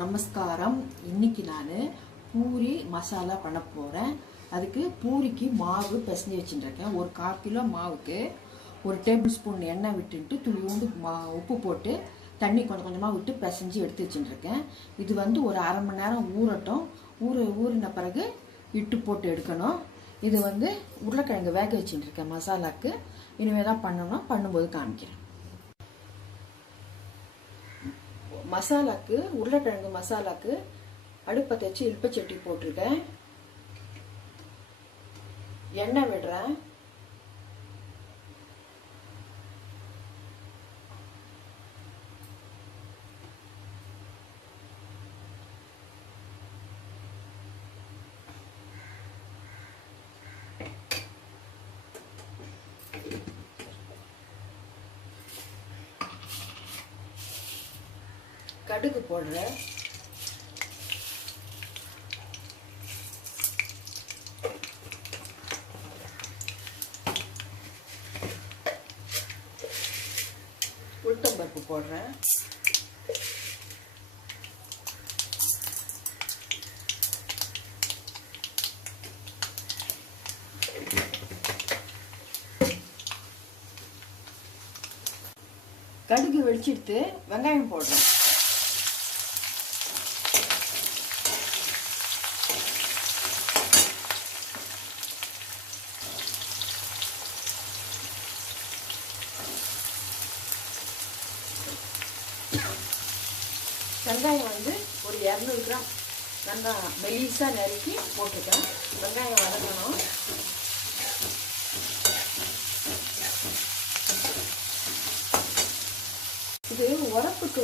நமஸ்காரம். இன்னைக்கு நான் பூரி மசாலா பண்ண போகிறேன். அதுக்கு பூரிக்கு மாவு பிசைஞ்சு வச்சுட்டுருக்கேன். ஒரு 1/4 கிலோ மாவுக்கு 1 டேபிள் ஸ்பூன் எண்ணெய் விட்டுட்டு துளியோண்டு உப்பு போட்டு தண்ணி கொஞ்சம் கொஞ்சமாக விட்டு பிசைஞ்சு எடுத்து வச்சுட்டுருக்கேன். இது ஒரு அரை மணி நேரம் ஊறட்டும். ஊறின பிறகு இட்டு போட்டு எடுக்கணும். இது உருளைக்கிழங்கு வேக வச்சுட்டுருக்கேன் மசாலாவுக்கு. இனிமேல் தான் பண்ணணும். பண்ணும்போது காமிக்கிறேன். மசாலாக்கு உருளைக்கிழங்கு மசாலாக்கு அடுப்பை வச்சு இல்பச்சட்டி போட்டிருக்கேன். எண்ணெய் விடுறேன். கடுகு போடுறேன். உளுத்தம்பருப்பு போடுறேன். கடுகு வெடிச்சிட்டு வெங்காயம் போடுறேன். வெங்காயம் ஒரு 200 கிராம் நல்லா மெலிசா நறுக்கி போட்டிருக்கேன். வெங்காயம் வதங்கணும். இது உரப்புக்கு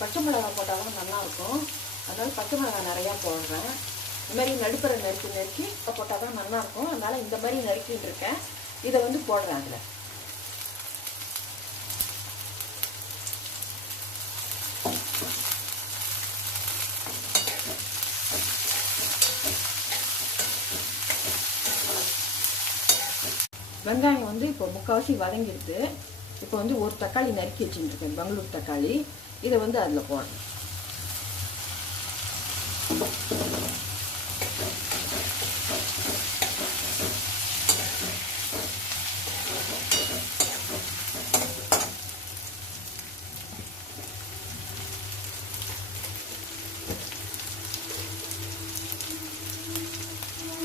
பச்சை மிளகாய் போட்டாலும் நல்லா இருக்கும். அதனால பச்சை மிளகாய் நிறையா போடுறேன். இந்த மாதிரி நடுப்பரை நறுக்கி போட்டால் தான் நல்லா இருக்கும். அதனால இந்த மாதிரி நறுக்கிட்டு இருக்கேன். இதை போடுறேன். அதில் வெங்காயம் இப்போ முக்கால்வாசி வதங்கிடுது. இப்போ ஒரு தக்காளி நறுக்கி வச்சுருக்கேன், பெங்களூர் தக்காளி. இதை அதில் போடணும்.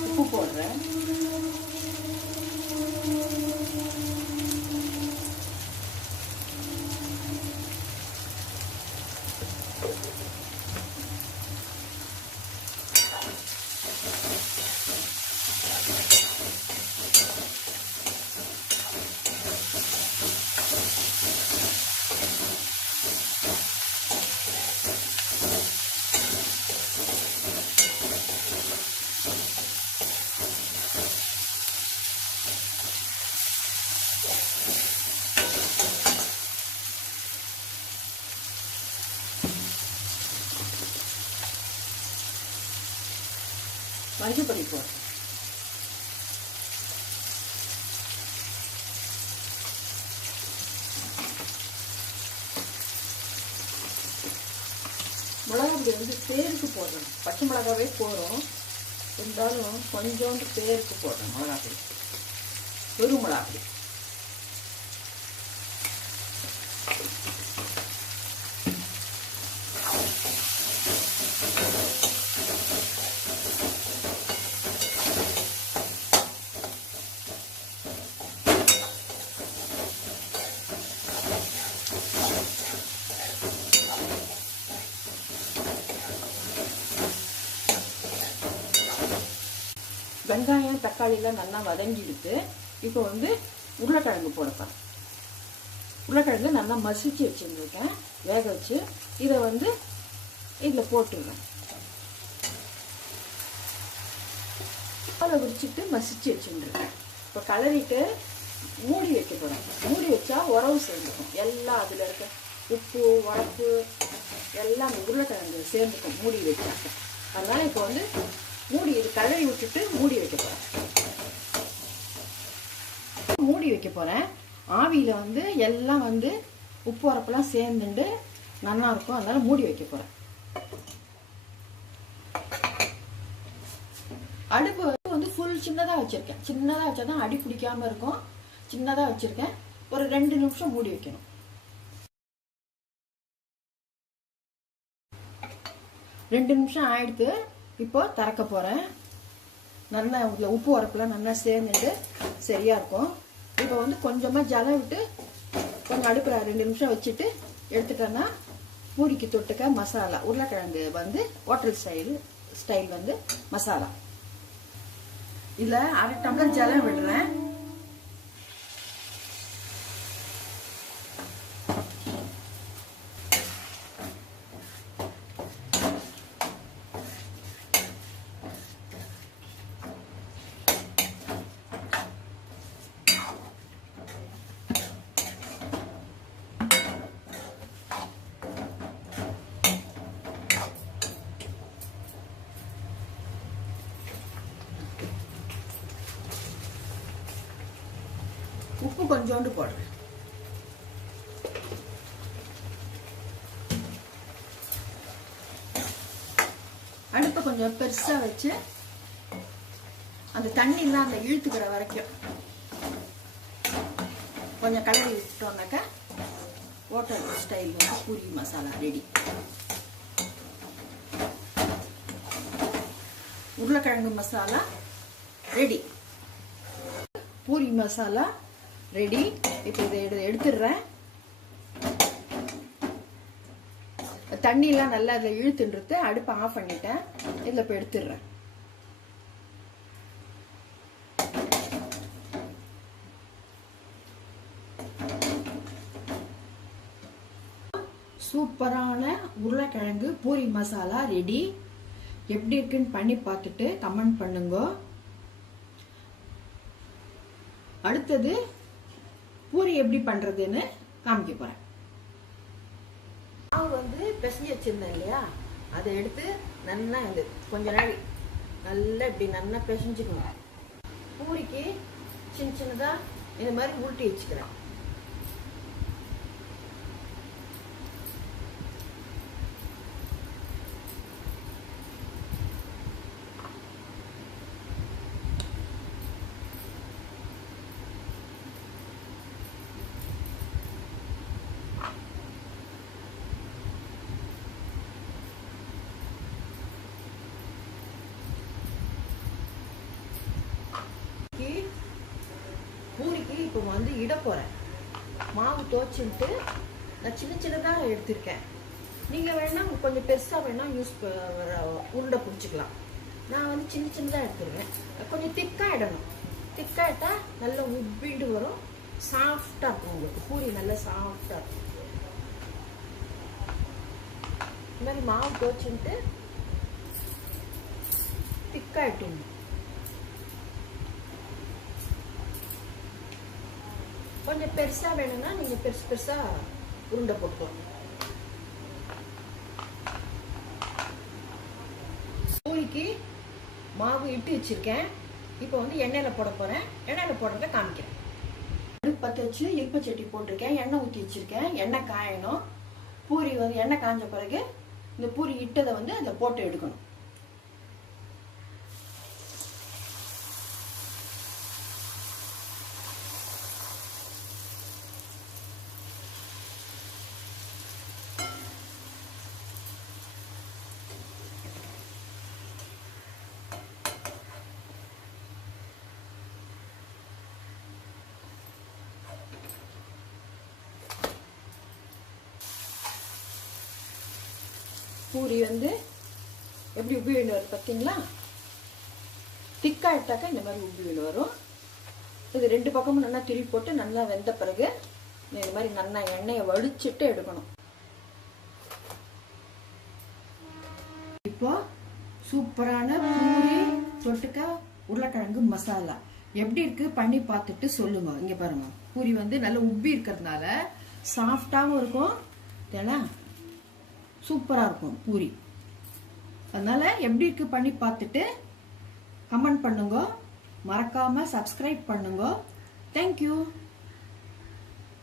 உப்பு போடுறேன். மஞ்சள் பொடி போடுறேன். மிளகா பொடி பேருக்கு போடுறேன். பச்சை மிளகாவே போடுறோம். இருந்தாலும் கொஞ்சோண்டு பேருக்கு போடுறேன் மிளகா பொடி. வெறும் மிளகா பொடி. வெங்காயம் தக்காளிலாம் நல்லா வதங்கிடுது. இப்போ உருளைக்கிழங்கு போடப்பேன். உருளைக்கிழங்கு நல்லா மசிச்சு வச்சுருக்கேன், வேக வச்சு. இதை இதில் போட்டுடுறேன். அதை விரிச்சிட்டு மசிச்சு வச்சுருக்கேன். இப்போ கலரிட்டு மூடி வைக்க போகிறேன். மூடி வச்சா உறவு சேர்ந்துக்கும். எல்லாம் அதில் இருக்க உப்பு உரப்பு எல்லாம் உருளைக்கிழங்கு சேர்ந்துக்கும் மூடி வச்சாக்க. அதனால் இப்போ மூடி கலரி விட்டுட்டு மூடி வைக்க போகிறேன். மூடி வைக்க போகிறேன். ஆவியில் எல்லாம் உப்பு உரப்பெல்லாம் சேர்ந்துட்டு நல்லா இருக்கும். அதனால மூடி வைக்க போகிறேன். அடுப்பு வந்து ஃபுல் சின்னதாக வச்சிருக்கேன். சின்னதாக வச்சா தான் அடி பிடிக்காம இருக்கும். சின்னதாக வச்சிருக்கேன். ஒரு 2 நிமிஷம் மூடி வைக்கணும். ரெண்டு நிமிஷம் ஆயிடுத்து. இப்போ திறக்க போறேன். நல்லா உப்பு உரப்புலாம் நல்லா சேர்ந்துட்டு சரியா இருக்கும். இப்போ வந்து கொஞ்சமா ஜலம் விட்டு கொஞ்சம் அடுப்புல 2 நிமிஷம் வச்சுட்டு எடுத்துட்டேன்னா பூரிக்கு தொட்டுக்க மசாலா உருளைக்கிழங்கு வந்து ஹோட்டல் ஸ்டைல் வந்து மசாலா. இதுல 1/2 டம்ளர் ஜலம் விடுறேன். உப்பு கொஞ்சோண்டு போடுறேன். அடுப்பை கொஞ்சம் பெருசா வச்சு அந்த தண்ணிலாம் அந்த இழுத்துக்கிற வரைக்கும் கொஞ்சம் கலரி விட்டோம்னாக்கா ஹோட்டல் ஸ்டைல் வந்து பூரி மசாலா ரெடி. உருளைக்கிழங்கு மசாலா ரெடி. பூரி மசாலா ரெடி. இப்போ இதை எடுத்துடுறேன். தண்ணியெல்லாம் நல்லா அதில் இழுத்துன்றது அடுப்பை ஆஃப் பண்ணிட்டேன். இதில் இப்போ எடுத்துடுறேன். சூப்பரான உருளைக்கிழங்கு பூரி மசாலா ரெடி. எப்படி இருக்குன்னு பண்ணி பார்த்துட்டு கமெண்ட் பண்ணுங்க. அடுத்தது பூரி எப்படி பண்றதுன்னு காமிக்க போறேன். மாவு வந்து பிசைஞ்சு வச்சிருந்தேன் இல்லையா, அதை எடுத்து நல்லா கொஞ்ச நாள் நல்லா இப்படி நல்லா பிசைஞ்சுக்கணும். பூரிக்கு சின்ன சின்னதா இந்த மாதிரி உருட்டி வச்சுக்கிறேன். பூரிக்கு இப்போ வந்து இட போறேன். மாவு துவைச்சுட்டு நான் சின்ன சின்னதாக எடுத்திருக்கேன். நீங்க வேணா கொஞ்சம் பெருசா வேணா உருண்டை பிடிச்சிக்கலாம். நான் வந்து சின்ன சின்னதாக எடுத்துருவேன். கொஞ்சம் திக்கா இடணும். திக்கா இட்டா நல்லா உப்பிண்டு வரும். சாஃப்டா இருக்கும். உங்களுக்கு பூரி நல்லா சாஃப்டா இருக்கும். இந்த மாதிரி மாவு துவைச்சுட்டு திக்கா இட்டணும். கொஞ்சம் பெருசா வேணும்னா நீங்க பெருசா உருண்டை போட்டுக்கோங்க. பூரிக்கு மாவு இட்டு வச்சிருக்கேன். இப்போ வந்து எண்ணெயில போட போறேன். எண்ணெயில போடுறத காமிக்கிறேன். பற்ற வச்சு இருப்பு சட்டி போட்டிருக்கேன். எண்ணெய் ஊற்றி வச்சிருக்கேன். எண்ணெய் காயணும். பூரி வந்து எண்ணெய் காய்ஞ்ச பிறகு இந்த பூரி இட்டதை வந்து அதை போட்டு எடுக்கணும். பூரி வந்து எப்படி உப்பி விழு வரும் பார்த்தீங்களா? திக்கா இட்டாக்கா இந்த மாதிரி உப்பி விழு வரும். இது 2 பக்கமும் நல்லா திருப்பி போட்டு நல்லா வெந்த பிறகு இந்த மாதிரி நல்லா எண்ணெயை வடிச்சிட்டு எடுக்கணும். இப்போ சூப்பரான பூரி தொட்டுக்க உருளைக்கிழங்கு மசாலா எப்படி இருக்கு பண்ணி பார்த்துட்டு சொல்லுங்க. இங்க பாருங்க, பூரி வந்து நல்லா உப்பி இருக்கிறதுனால சாஃப்டாகவும் இருக்கும். ஏன்னா சூப்பரா இருக்கும் பூரி. அதனால எப்படி இருக்கு பண்ணி பார்த்துட்டு கமெண்ட் பண்ணுங்க. மறக்காம சப்ஸ்கிரைப் பண்ணுங்க. தேங்க்யூ.